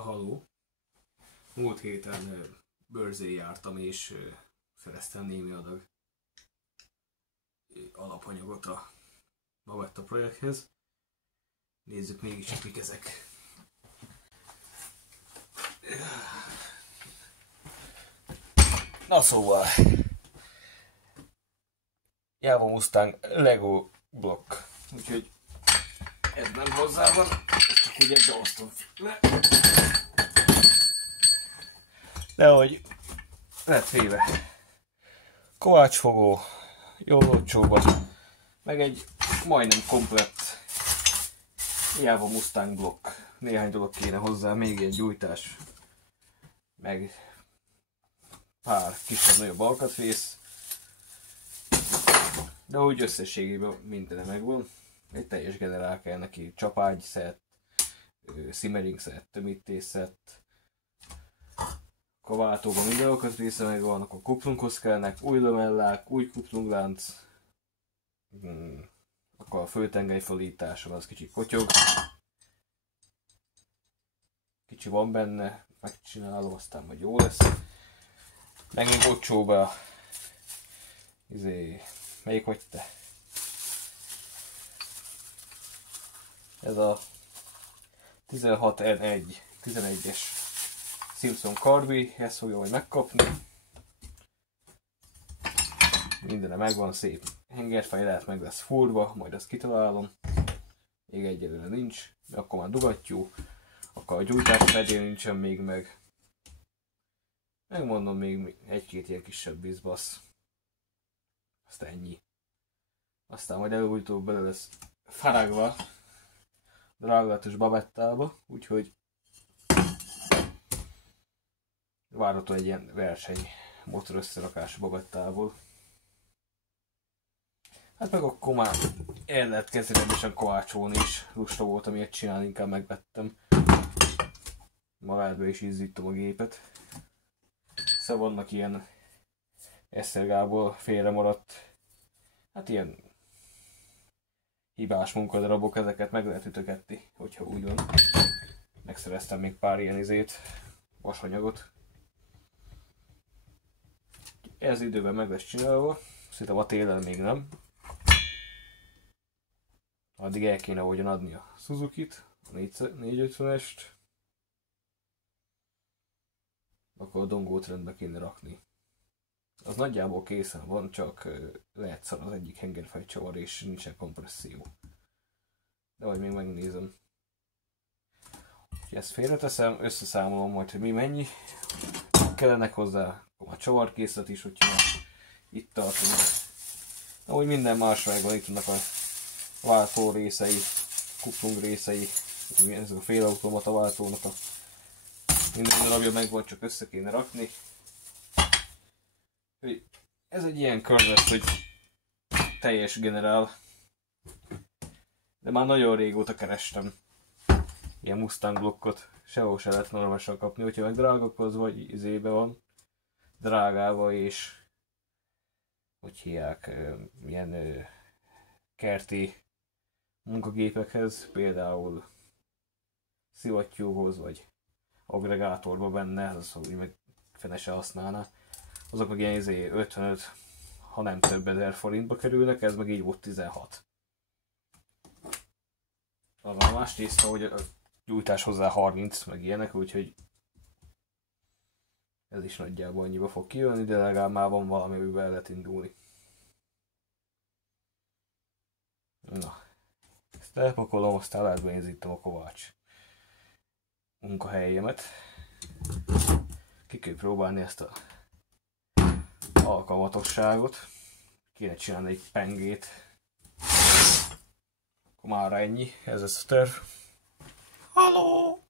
Haló. Múlt héten Börzén jártam és szereztem némi adag alapanyagot a Babetta projekthez. Nézzük mégis, mik ezek. Na szóval, Java Mustang Lego blokk. Úgyhogy ez nem hozzá van, csak úgy egybe osztom le. De hogy lett véve kovácsfogó, jó olcsóban, meg egy majdnem komplett Java Mustang blokk. Néhány dolog kéne hozzá, még egy gyújtás, meg pár kisebb-nagyobb alkatrész, de úgy összességében minden megvan. Egy teljes generál kell neki, csapágy szett, simmering szett, tömítés szett, a váltóban minden alkatrésze megvan, akkor kuplunghoz kellnek új lamellák, új kuplunglánc, akkor a főtengely felításon az kicsit kotyog. Kicsi van benne, megcsinálom, aztán majd jó lesz. Megint olcsóba, melyik vagy te? Ez a 16N1, 11-es Simpson Carby, ezt fogja majd megkapni. Mindene megvan, szép hengerfej, lehet meg lesz furva, majd azt kitalálom. Még egyelőre nincs, de akkor már dugattyú. Akkor a gyújtás fedél nincsen még meg. Megmondom, még egy-két ilyen kisebb bizbasz. Aztán ennyi. Aztán majd előbb-utóbb bele lesz faragva drágálatos Babettába, úgyhogy várható egy ilyen verseny motor összerakás Babettából. Hát meg akkor már el lehet kezdeni rendesen kovácsolni is. Lusta voltam ilyet csinálni, inkább megvettem. Magádba is izzítom a gépet. Szóval vannak ilyen esszergából félre maradt, hát ilyen hibás munkadarabok, ezeket meg lehet ütögetni, hogyha úgy van. Megszereztem még pár ilyen vasanyagot. Ez időben meg lesz csinálva, szerintem a télen még nem. Addig el kéne hogyan adni a Suzuki-t, a 450-est. Akkor a dongót rendbe kéne rakni. Az nagyjából készen van, csak lehet szar az egyik hengerfejcsavar és nincsen kompresszió. De majd még megnézem. Úgyhogy ezt félreteszem, összeszámolom majd, hogy mi mennyi. Kellenek hozzá a csavarkészlet is, hogyha itt tartunk. Ahogy minden más megvan, itt vannak a váltó részei, kuplung részei, ez a félautomata váltónak a minden darabja megvan, csak össze kéne rakni. Ez egy ilyen kör lesz, hogy teljes generál. De már nagyon régóta kerestem ilyen Mustang blokkot. Sehol se lehet normálisan kapni, hogyha meg drágakhoz vagy izébe van. Drágával és hogy hívják, ilyen kerti munkagépekhez, például szivattyúhoz vagy agregátorba benne, az úgy meg fene se használná. Azok meg ilyen 55, ha nem több ezer forintba kerülnek, ez meg így volt 16. Az a más tészta, hogy a gyújtás hozzá 30, meg ilyenek, úgyhogy ez is nagyjából annyiba fog kijönni, de legalább már van valami, amivel lehet indulni. Na, ezt elpakolom, aztán lehet benézítem a kovács munkahelyemet. Ki kell próbálni ezt a alkalmatosságot. Kéne csinálni egy pengét. Akkor már ennyi, ez lesz a terv. Halló!